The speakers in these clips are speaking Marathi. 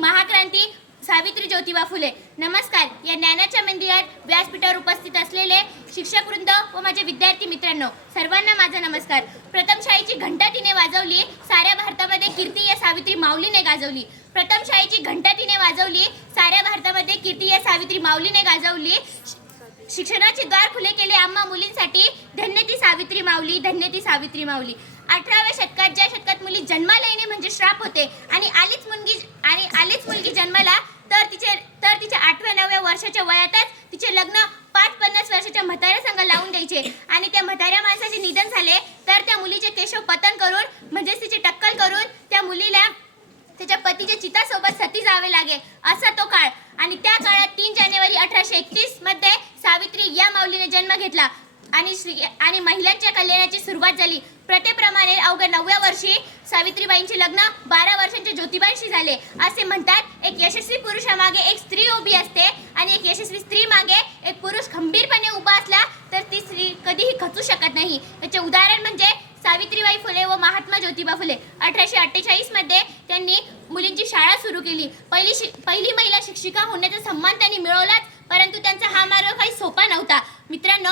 महाक्रांती सावित्री ज्योतिबा फुले. नमस्कार. या ज्ञानाच्या मंदिरात व्यासपीठावर उपस्थित असलेले शिक्षक वृंद व माझे विद्यार्थी मित्रांनो सर्वांना माझा नमस्कार. प्रथम शाळेची घंटा तिने वाजवली साऱ्या भारतामध्ये कीर्ती या सावित्री माऊलीने गाजवली. प्रथम शाळेची घंटा तिने वाजवली साऱ्या भारतामध्ये कीर्ती या सावित्री माऊलीने गाजवली. शिक्षणाचे द्वार खुले केले आम्हा मुलींसाठी धन्य ती सावित्री माऊली धन्य ती सावित्री माऊली. अठराव्या शतकात ज्या शतकात मुली जन्माला येणे म्हणजे श्राप होते आणि आली आलीच मुलगी जन्माला तर तिचे तर तिच्या आठव्या नवव्या वर्षाच्या वयातच तिचे लग्न पाच पन्नास वर्षाच्या म्हाताऱ्या संघ लावून द्यायचे. आणि त्या म्हाताऱ्या माणसाचे निधन झाले तर त्या मुलीचे केशव पतन करून म्हणजेच तिची टक्कल करून त्या मुलीला त्याच्या पतीच्या चितासोबत सती जावे लागे असा तो काळ. आणि त्या काळात तीन जानेवारी अठराशे एकतीसमध्ये सावित्री या माऊलीने जन्म घेतला. आणि श्री आणि महिलांच्या कल्याणाची सुरुवात झाली. प्रथेप्रमाणे अवघ्या नवव्या वर्षी सावित्रीबाईंचे लग्न बारा वर्षांच्या ज्योतिबाईंशी झाले. असे म्हणतात एक यशस्वी पुरुषामागे एक स्त्री उभी असते आणि एक यशस्वी स्त्री मागे एक पुरुष खंबीरपणे उभा असला तर ती स्त्री कधीही खचू शकत नाही. याचे उदाहरण म्हणजे सावित्रीबाई फुले व महात्मा ज्योतिबा फुले. अठराशे अठ्ठेचाळीसमध्ये त्यांनी मुलींची शाळा सुरू केली. पहिली शि पहिली महिला शिक्षिका होण्याचा सन्मान त्यांनी मिळवलाच परंतु त्यांचा हा मार्ग काही सोपा नव्हता. मित्रांनो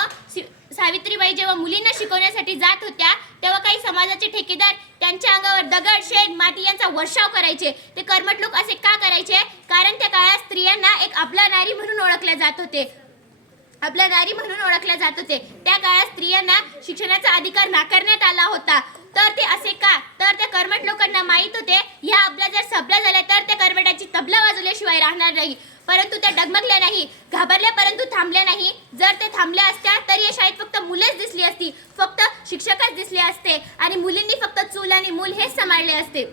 सावित्रीबाई जेव्हा मुलींना शिकवण्यासाठी जात होत्या तेव्हा काही समाजाचे ठेकेदार त्यांच्या अंगावर दगड शेण माती यांचा वर्षाव करायचे. ते कर्मट लोक असे का करायचे? कारण त्या काळात स्त्रियांना एक आपला नारी म्हणून ओळखले जात होते. आपला नारी म्हणून ओळखल्या जात होते. त्या काळात स्त्रियांना शिक्षणाचा अधिकार नाकारण्यात आला होता. तर ते असे का? तर त्या कर्मट लोकांना माहीत होते ह्या आपल्या जर सबला झाल्या तर त्या कर्मटाची तबला वाजवल्याशिवाय राहणार नाही. परंतु त्या डगमगल्या नाही घाबरल्या परंतु थांबल्या नाही. जर ते थांबल्या असत्या तर या शाळेत फक्त मुलेच दिसली असती फक्त शिक्षकच दिसले असते आणि मुलींनी फक्त चूल आणि मूल हेच सांभाळले असते.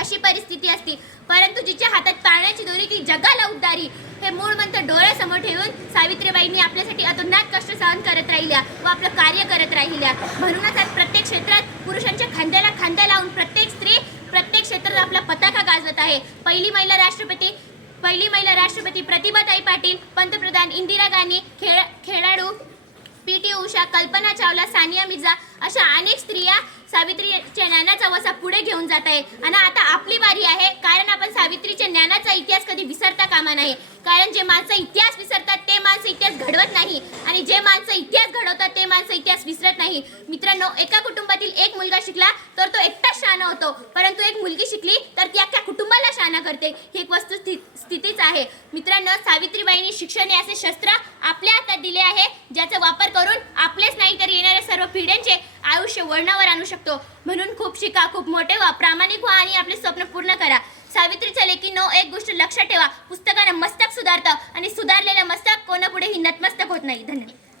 अशी परिस्थिती असती. परंतु जिच्या हातात पाळण्याची दोरी ती जगाला उद्दारी हे मूळ मंत्र डोळ्यासमोर ठेवून सावित्रीबाईंनी आपल्यासाठी अतोनात कष्ट सहन करत राहिल्या व आपलं कार्य करत राहिल्या. म्हणूनच आज प्रत्येक क्षेत्रात पुरुषांच्या खांद्याला खांदा लावून प्रत्येक स्त्री प्रत्येक क्षेत्रात आपला पताका गाजवत आहे. पहिली महिला राष्ट्रपती पहिली महिला राष्ट्रपती प्रतिभाताई पाटील पंतप्रधान इंदिरा गांधी खेळ खेळ पी टी उषा कल्पना चावला सानिया मिर्झा अशा अनेक स्त्रिया सावित्रीच्या ज्ञानाचा वसा पुढे घेऊन जात आहे आणि आता आपली बारी आहे कारण आपण सावित्रीच्या ज्ञानाचा इतिहास कधी विसरता कामा नाही कारण जे माणसं इतिहास विसरतात ते माणसं इतिहास घडवत नाही. आणि जे माणसं इतिहास घडवतात ते माणसं इतिहास विसरत नाही. मित्रांनो एका कुटुंबातील एक मुलगा शिकला तर तो एकटाच शहाणा होतो. परंतु एक मुलगी शिकली तर ती अख्ख्या कुटुंबाला शहाणा करते. ही एक वस्तू स्थितीच आहे. मित्रांनो सावित्रीबाईंनी शिक्षण हे असे शस्त्र आपल्या हातात दिले आहे ज्याचा वापर करून आपलेच नाही तर येणाऱ्या सर्व पिढ्यांचे आयुष्य वळणावर आणू शकतो. म्हणून खूप शिका खूप मोठे व्हा प्रामाणिक व्हा आणि आपले स्वप्न पूर्ण करा. सावित्रीच्या लेखीनो एक गोष्ट लक्षात ठेवा. पुस्तकानं मस्तक सुधारतं आणि सुधारलेलं मस्तक कोणापुढेही नतमस्तक होत नाही. धन्यवाद.